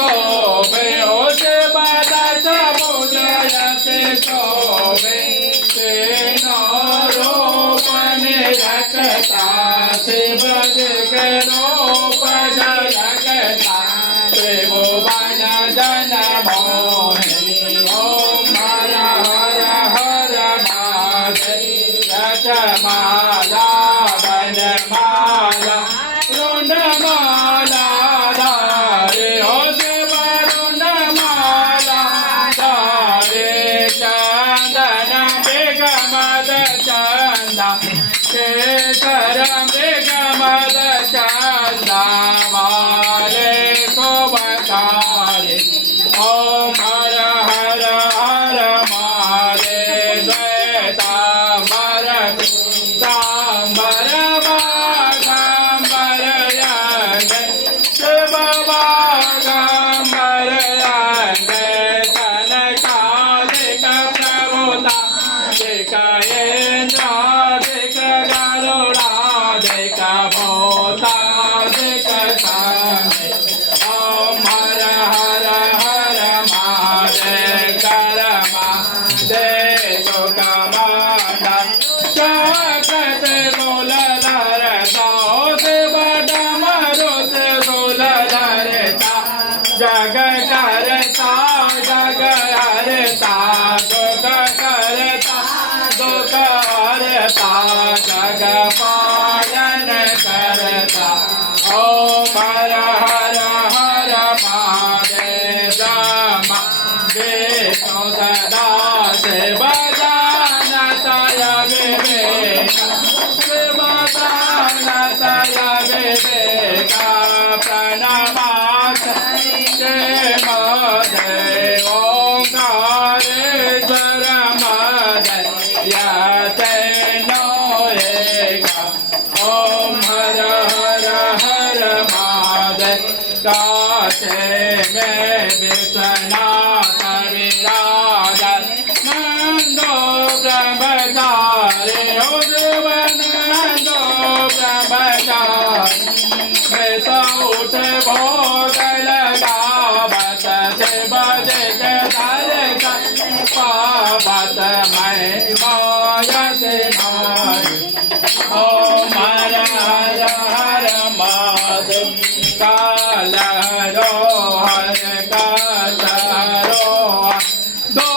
शोभे हो शिव समुद्रयते शोभे तेनो रूप निरखता शिव रूप जगता त्रिभुवन जन मोहि ओम हर हर हर महादेव रथमाला वनमाला रुंडमाला धारे हो शिव रुंडमाला धारे चंदन बेगमद चंदा केसर बेगमद चंदा वाले को बतारे ओम हर हर हर महादेव श्वेतांबर तांबर बागांबर रंग शिव बागांबर रंग कनकादिक प्रभुता दिक इंद्रादिक गरुड़ादिक भूतादिक संग ओम हर हर हर महादेव करमा देखो कमांडा शक्त गोलधर सौद बडम रुत गोलधरता जग करता जग हरता दुख करता दुख हरता जग पालन करता ओम हर हर हर महादेव ब्रह्मा विष्णु सदा शिव जानतय विवेक शिव जानतय विवेक प्रणमात देव ओंकारेश्वर मदय यते नो एका ओम हर हर हर महादेव काशे में विश्वनाथ विराजत नंदो ब्रह्मचारी हो शिव नंदो ब्रह्मचारी मैं तो उठ भोग लगावत शिव जग दर्शन पावत मैं मायत नारी ओम हर हर हर महादेव काल रोहर काचरो दो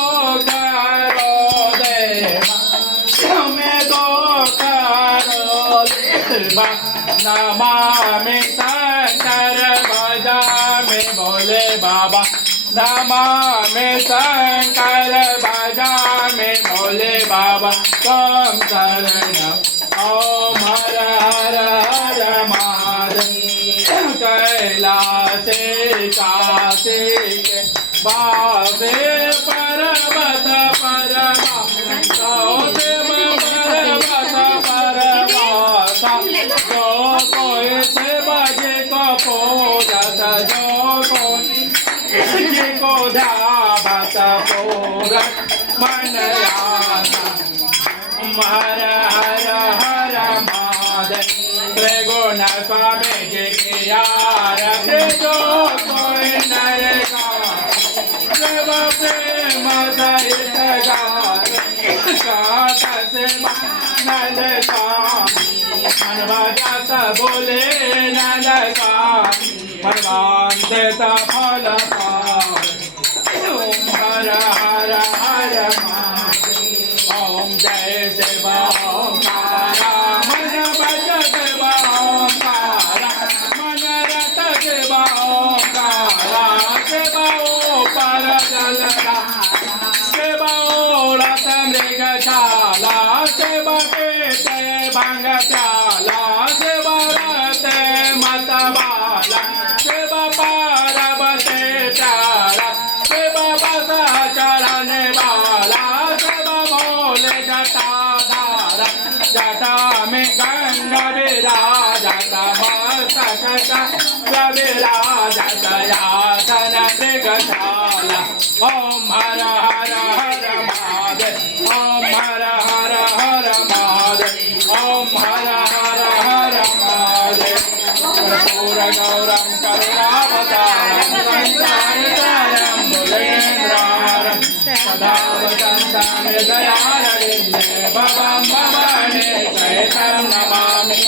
करो देवा तुम्हें दो करो देवा नमामि शंकर भजामि भोले बाबा नमामि शंकर भजामि भोले बाबा त्वं शरणं ओम हर हर हर महादेव कैलासे काशी के बाबे पर्वत परमा सौदेव पर्वत परमाता जो कोई से बजे को पूजत जो कोई को ध्यावत पूरत मन याता हर हर हर महादेव त्रिगुण स्वामी जी की आरती जो कोई नर शिव प्रेम सहित गात से नंद मनवाजात बोले नंद भगवान देता फल ओम हर हर हर ओम जय शिव ओंकारा मन भज शिव ओंकारा मन रत शिव ओंकारा शिव पर जलदा शिव रत मृगशाला शिव केते भंग प्याला शिव रत मतबाला शिव पार्वती प्यारा शिव बस चरण वाला शिव भोले जटाधारा जटा में गंगा विराजत मस्तक विराजत यातन मृगशाला ओम हर हर हर महादेव ओम हर हर हर महादेव ओम हर हर हर महादेव कर्पूरगौरं करुणावतारं संसारसारं भुजगेन्द्रहारं सदा वसन्तं हृदयारविन्दे भवं भवानी सहितं नमामि।